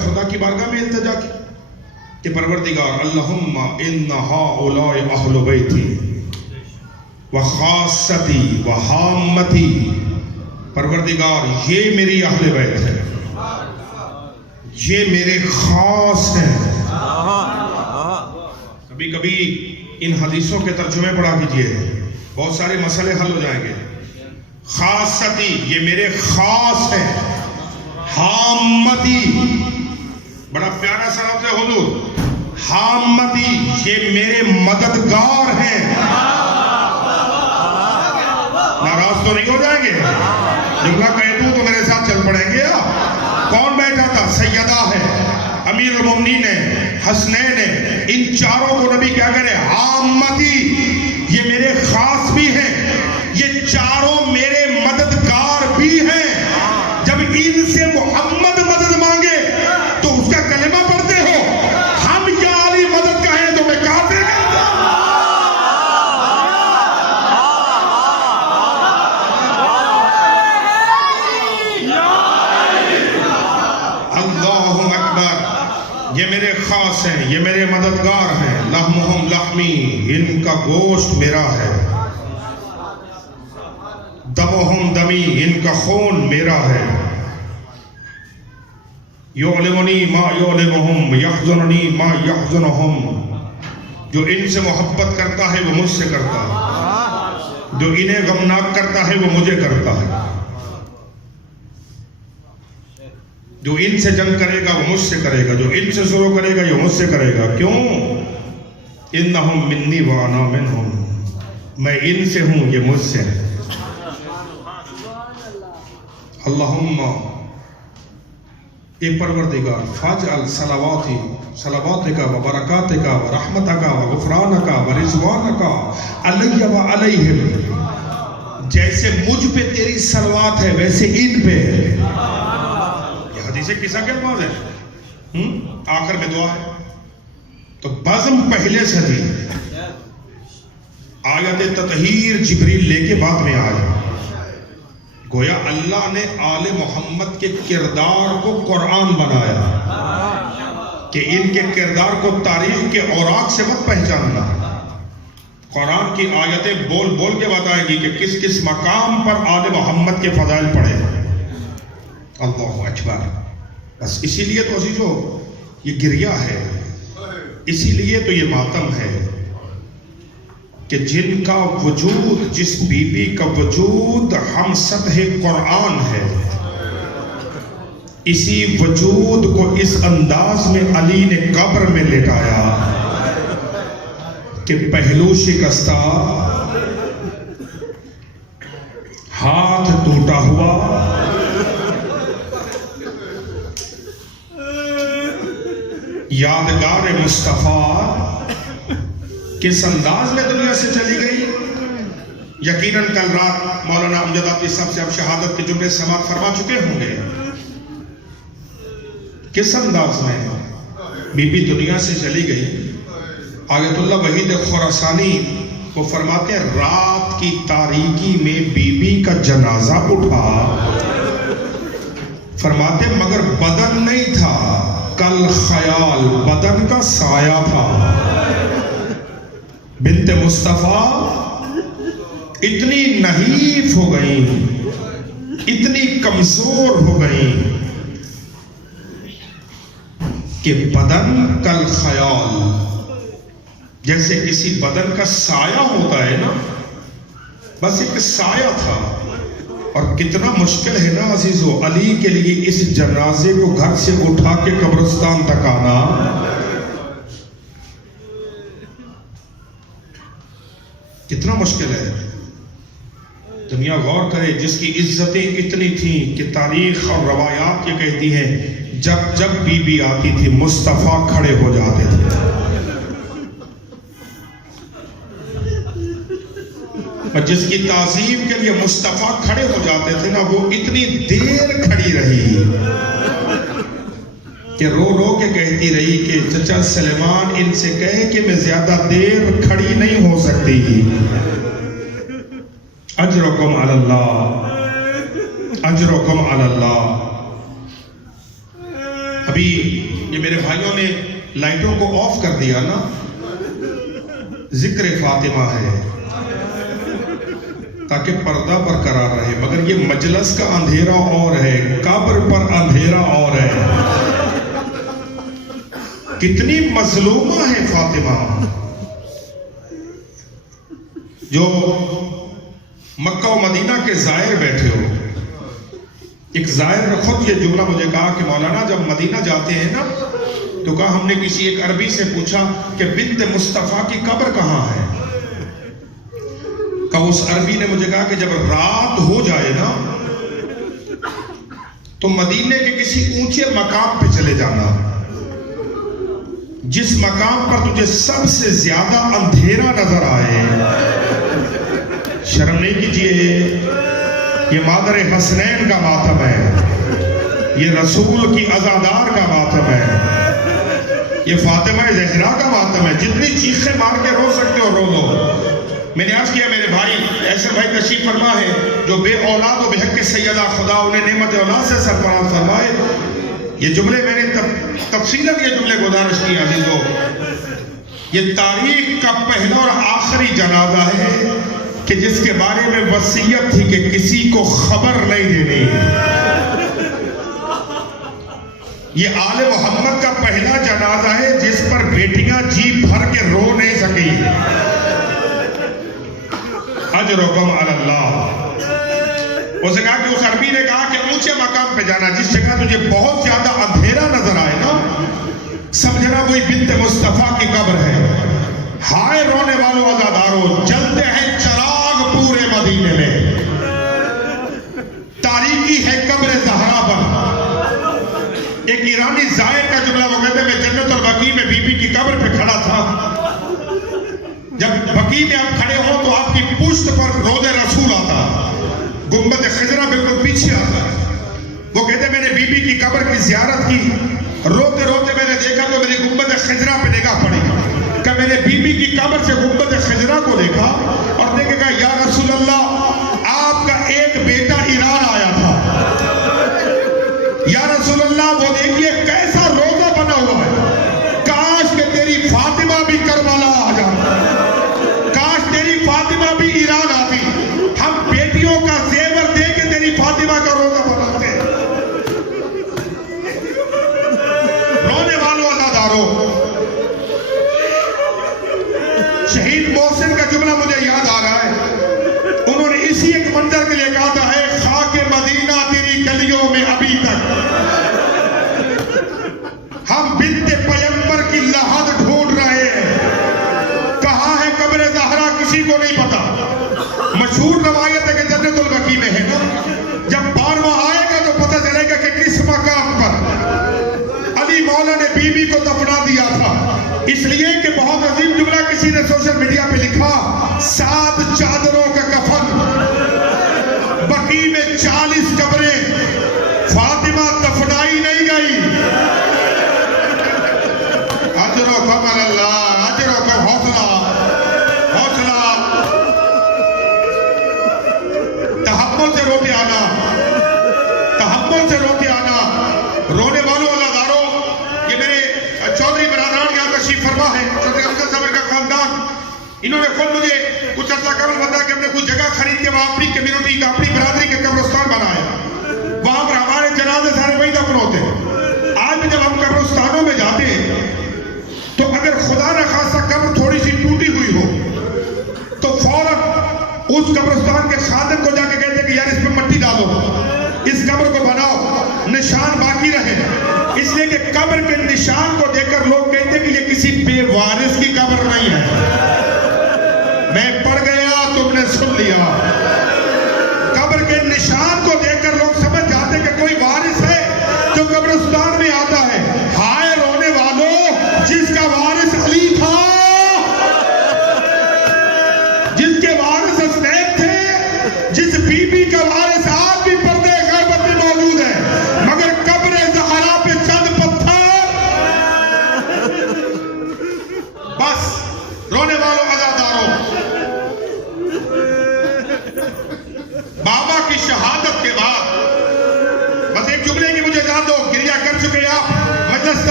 خدا کی بارگاہ میں التجا کی کہ پروردگار اللہم ان ہؤلاء اہل بیتی وخاصتی وحامتی، پروردگار یہ میری اہل بیت ہے، یہ میرے خاص ہیں۔ کبھی کبھی ان حدیثوں کے ترجمے پڑھا کیجئے، بہت سارے مسئلے حل ہو جائیں گے۔ خاصتی یہ میرے خاص ہیں، حامتی بڑا پیارا سا لفظ ہے حضور، حامتی یہ میرے مددگار ہیں۔ ناراض تو نہیں ہو جائیں گے؟ جملہ کہہ دوں تو میرے ساتھ چل پڑیں گے۔ کون بیٹھا تھا؟ سیدہ ہے، امیر المومنین ہے، حسنین ہے، ان چاروں کو نبی کیا کرے؟ حامتی یہ میرے خاص بھی ہیں، یہ چاروں میرے مددگار بھی ہیں۔ جب ان سے محمد مدد مانگے تو اس کا کلمہ پڑھتے ہو، ہم یا علی مدد کہیں تو میں کافر کہتا ہوں۔ اللہ اکبر، یہ میرے خاص ہیں، یہ میرے مددگار ہیں۔ لحمہم لحمی، ان کا گوشت میرا ہے۔ دمہم دمی، ان کا خون میرا ہے۔ یعلمنی ما یعلمہم، یحزننی ما یحزنہم، جو ان سے محبت کرتا ہے وہ مجھ سے کرتا ہے، جو انہیں غمناک کرتا ہے وہ مجھے کرتا ہے، جو ان سے جنگ کرے گا وہ مجھ سے کرے گا، جو ان سے شروع کرے گا یہ مجھ سے کرے گا۔ کیوں؟ انہم منی وانا منہم، میں ان سے ہوں یہ مجھ سے ہے۔ اللہم اے پروردگار فاجعل صلواتک و برکاتک و رحمتک و غفرانک و رضوانک علی و علیہم، جیسے مجھ پہ تیری صلوات ہے ویسے ان پہ ہے۔ یہ حدیث قصہ کے الفاظ ہے، آخر میں دعا ہے۔ تو بزم پہلے سے تھی، آیت تطہیر جبریل لے کے بعد میں آیا۔ گویا اللہ نے آل محمد کے کردار کو قرآن بنایا کہ ان کے کردار کو تاریخ کے اوراق سے مت پہچاننا۔ قرآن کی آیتیں بول بول کے بتائیں گی کہ کس کس مقام پر آل محمد کے فضائل پڑے۔ اللہ اکبر۔ بس اسی لیے تو عزیزو یہ گریہ ہے، اسی لیے تو یہ ماتم ہے کہ جن کا وجود، جس بی بی کا وجود ہم سطح قرآن ہے، اسی وجود کو اس انداز میں علی نے قبر میں لٹایا کہ پہلو شکستہ، ہاتھ ٹوٹا ہوا، یادگار مصطفیٰ کس انداز میں دنیا سے چلی گئی۔ یقیناً کل رات مولانا امجد آبادی صاحب سے اب شہادت کے جملے سماعت فرما چکے ہوں گے۔ کس انداز میں بی بی دنیا سے چلی گئی۔ آیت اللہ وحید خراسانی وہ فرماتے ہیں رات کی تاریکی میں بی بی کا جنازہ اٹھا، فرماتے مگر بدن نہیں تھا، کل خیال بدن کا سایہ تھا۔ بنت مصطفیٰ اتنی نحیف ہو گئیں، اتنی کمزور ہو گئیں کہ بدن کل خیال، جیسے کسی بدن کا سایہ ہوتا ہے نا، بس ایک سایہ تھا۔ اور کتنا مشکل ہے نا عزیزو علی کے لیے اس جنازے کو گھر سے اٹھا کے قبرستان تک آنا۔ کتنا مشکل ہے۔ دنیا غور کرے، جس کی عزتیں اتنی تھیں کہ تاریخ اور روایات یہ کہتی ہیں جب جب بی بی آتی تھی مصطفیٰ کھڑے ہو جاتے تھے، اور جس کی تعظیم کے لیے مصطفیٰ کھڑے ہو جاتے تھے نا، وہ اتنی دیر کھڑی رہی کہ رو رو کے کہتی رہی کہ چچا سلیمان ان سے کہے کہ میں زیادہ دیر کھڑی نہیں ہو سکتی۔ اجرکم علی اللہ، اجرکم علی اللہ۔ ابھی یہ میرے بھائیوں نے لائٹوں کو آف کر دیا نا، ذکر فاطمہ ہے تاکہ پردہ برقرار رہے، مگر یہ مجلس کا اندھیرا اور ہے، قبر پر اندھیرا اور ہے۔ کتنی مظلومہ ہے فاطمہ، جو مکہ و مدینہ کے زائر بیٹھے ہو۔ ایک زائر نے خود یہ جملہ مجھے کہا کہ مولانا جب مدینہ جاتے ہیں نا تو کہا ہم نے کسی ایک عربی سے پوچھا کہ بنت مصطفیٰ کی قبر کہاں ہے؟ کہ اس عربی نے مجھے کہا کہ جب رات ہو جائے نا تو مدینے کے کسی اونچے مقام پہ چلے جانا، جس مقام پر تجھے سب سے زیادہ اندھیرا نظر آئے۔ شرم نہیں کیجئے، یہ مادر حسنین کا ماتم ہے، یہ رسول کی عزادار کا ماتم ہے، یہ فاطمہ زہرا کا ماتم ہے۔ جتنی چیخیں مار کے رو سکتے ہو رو لو۔ میں نے عرض کیا میرے بھائی ایسے بھائی تشریف فرما ہے جو بے اولاد و بے حق سیدہ، خدا انہیں نعمت اولاد سے سرفراز فرمائے۔ یہ جملے میں نے تفصیلاً یہ جملے گزارش کی عزیزو، یہ تاریخ کا پہلا اور آخری جنازہ ہے کہ جس کے بارے میں وصیت تھی کہ کسی کو خبر نہیں دینی۔ یہ آل محمد کا پہلا جنازہ ہے جس پر بیٹیاں جی بھر کے رو نہیں سکی۔ اجرکم علی اللہ۔ اس نے کہا کہ اس عربی نے کہا کہ اونچے مقام پہ جانا، جس جگہ تجھے بہت زیادہ اندھیرا نظر آئے نا، سمجھنا وہی بنت مصطفیٰ کی قبر ہے۔ ہائے رونے والوں عزاداروں، جلتے ہیں چراغ پورے مدینے میں، تاریکی ہے قبر زہرا پر۔ ایک ایرانی زائر کا جملہ وہ کہتے ہیں میں جنت البقیع میں بی بی کی قبر پہ کھڑا تھا، جب بقیع میں آپ کھڑے ہو تو آپ کی پشت پر روض رسول آتا، گنبد خضرا بالکل پیچھے آتا۔ وہ کہتے ہیں میں نے بی بی کی قبر کی زیارت کی، روتے روتے میں نے دیکھا تو میری گنبد خضرا پہ نگاہ پڑی کہ میں نے بی بی کی قبر سے گنبد خضرا کو دیکھا اور دیکھے گا یا رسول اللہ آپ کا ایک بیٹا ایران آیا تھا، یا رسول اللہ وہ دیکھیے کیسا روزہ بنا ہوا ہے، کاش کہ تیری فاطمہ بھی کربلا آ جاتی، کاش تیری فاطمہ بھی ایران آتی، ہم بیٹیوں کا زیور دے کے تیری فاطمہ کا روزہ بناتے۔ رونے والوں عزاداروں، شہید محسن کا جملہ مجھے یاد آ رہا ہے، انہوں نے اسی ایک منظر کے لیے کہا تھا اے خاک مدینہ تیری گلیوں میں ابھی تک ہم بنت پیغمبر کی لحد ڈھونڈ رہے ہیں، کہاں ہے قبر زہرا کسی کو نہیں پتا۔ مشہور روایت ہے کہ جنت البقیع میں ہے نا، جب بارواں آئے گا تو پتہ چلے گا کہ کس مقام پر علی مولا نے بی بی کو دفنا دیا تھا، اس لیے کہ بہت عظیم جملہ کسی نے سوشل میڈیا پہ لکھا، 7 چادروں کا کفن، بقیع میں 40 قبریں، فاطمہ دفنائی نہیں گئی۔ اجرکم علی اللہ، اجرکم، حوصلہ حوصلہ، تحمل سے روتے آنا، تحمل سے روتے آنا۔ رونے والوں عزاداروں، یہ میرے چودھری برادران یہاں تشریف فرما ہے، چودھری افضل صاحب کا خاندان، انہوں نے خود مجھے کچھ عرصہ قبل بتایا کہ ہم نے کچھ جگہ خرید کے وہاں اپنی کمیونٹی کا، اپنی برادری کا قبرستان بنایا، وہاں پر ہمارے جنازے سارے وہی دفن ہوتے ہیں۔ آج بھی جب ہم قبرستانوں میں جاتے ہیں تو اگر خدا نہ خواستہ قبر تھوڑی سی ٹوٹی ہوئی ہو تو فوراً اس قبرستان کے خادم کو جا کے کہتے ہیں کہ یار اس پہ مٹی ڈالو، اس قبر کو بناؤ، نشان باقی رہے، اس لیے کہ قبر کے نشان کو دیکھ کر لوگ کہتے ہیں کہ یہ کسی بے وارث کی قبر نہیں ہے۔ میں پڑھ گیا تم نے سن لیا، قبر کے نشان کو دیکھ کر لوگ سمجھ جاتے ہیں کہ کوئی وارث ہے جو قبرستان میں آتا ہے۔ ہائے رونے والوں، جس کا وارث علی تھا، جس کے وارث حسنین تھے، جس بی بی کا وارث آج بھی پردے غیبت میں موجود ہے، مگر قبر زہرا پہ چند پتھر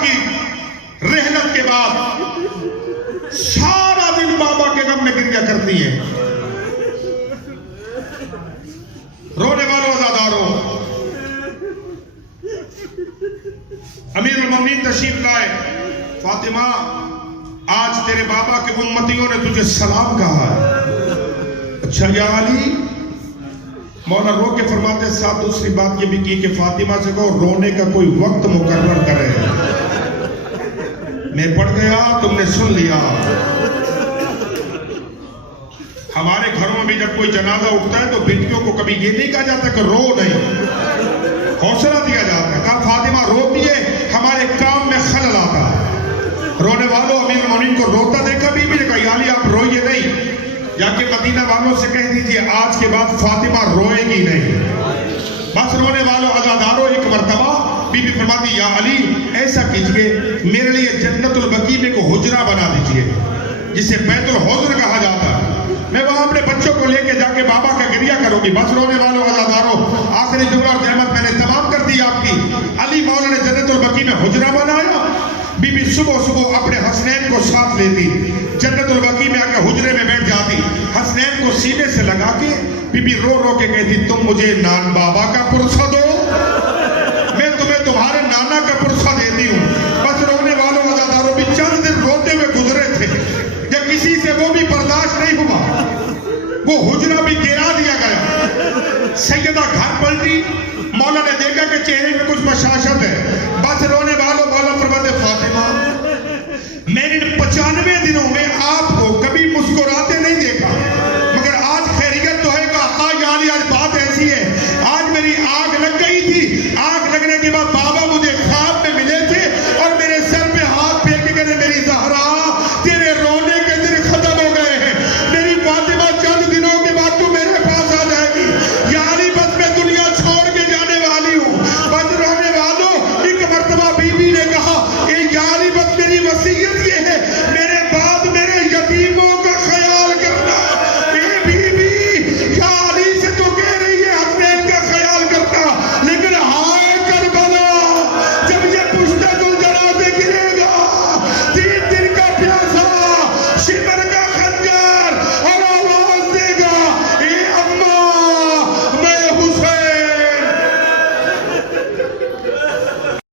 کی رحلت کے بعد سارا دن بابا کے غم میں گریا کرتی ہیں. رونے والوں عزاداروں، امیر المومنین تشریف لائے. فاطمہ آج تیرے بابا کے امتیوں نے تجھے سلام کہا ہے. اچھا یا علی. مولا رو کے فرماتے ساتھ دوسری بات یہ بھی کی کہ فاطمہ سے کہو رونے کا کوئی وقت مقرر کرے. میں پڑھ گیا، تم نے سن لیا. ہمارے گھروں میں جب کوئی جنازہ اٹھتا ہے تو بیٹیوں کو کبھی یہ نہیں کہا جاتا کہ رو نہیں، حوصلہ دیا جاتا ہے. کہا فاطمہ روتی ہے، ہمارے کام میں خلل آتا ہے. رونے والوں، امیر المومنین کو روتا دیکھا بی بی نے کہا یا علی آپ روئیے نہیں. جا کے مدینہ والوں سے کہہ دیجئے آج کے بعد فاطمہ روئے گی نہیں. بس رونے والوں عزاداروں، ایک مرتبہ بی بی فرماتی یا علی ایسا کیجئے میرے لیے جنت البقیع میں کو حجرہ بنا دیجئے جسے بیت الحزن کہا جاتا ہے. میں وہاں اپنے بچوں کو لے کے جا کے بابا کا گریہ کروں گی. بس رونے والوں عزاداروں، آخری جملہ اور زحمت میں نے تمام کر دی آپ کی. علی مولا نے جنت البقیع میں حجرہ بنایا. بی بی صبح صبح اپنے حسنین کو ساتھ لیتی، جنت البقیع میں آ کے حجرے میں بیٹھ جاتی، حسنین کو سینے سے لگا کے بی بی رو رو کے کہتی تم مجھے نان بابا کا پرسہ دو، میں تمہیں تمہارے نانا کا پرسہ دیتی ہوں. بس رونے والوں عزاداروں بھی چند دن روتے ہوئے گزرے تھے. جب کسی سے وہ بھی برداشت نہیں ہوا، وہ حجرہ بھی گرا دیا گیا. سیدہ گھر پلٹی، مولا نے دیکھا کہ چہرے میں کچھ بشاشت ہے. بس رونے والوں مولا فرماتے فاطمہ میں نے 95 دنوں میں آپ کو کبھی مسکراتے نہیں دیکھا، مگر آج خیریت تو ہے کہ ہاں یا علی آج بات ایسی ہے، آج میری آگ لگ گئی تھی، آگ